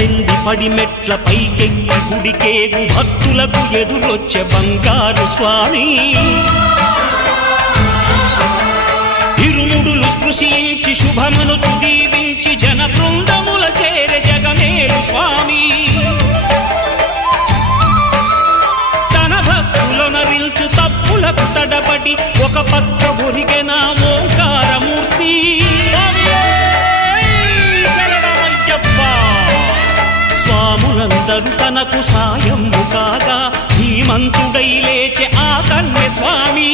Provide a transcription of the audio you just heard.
పద్దెంది పడిమెట్ల పైకెక్కి గుడికేగు భక్తులకు ఎదురొచ్చే బంగారు స్వామి ఇరుముడులు స్పృశించి శుభమును దీవించి జన బృందముల చేరే జగమేలు స్వామి తన భక్తులనరిల్చు తప్పులకు తడబడి ఒక పక్క ఒరిగెన ఓంకారమూర్తి స్వాములందరూ తనకు సాయము కాగా ధీమంతుడై లేచే ఆ కన్య స్వామి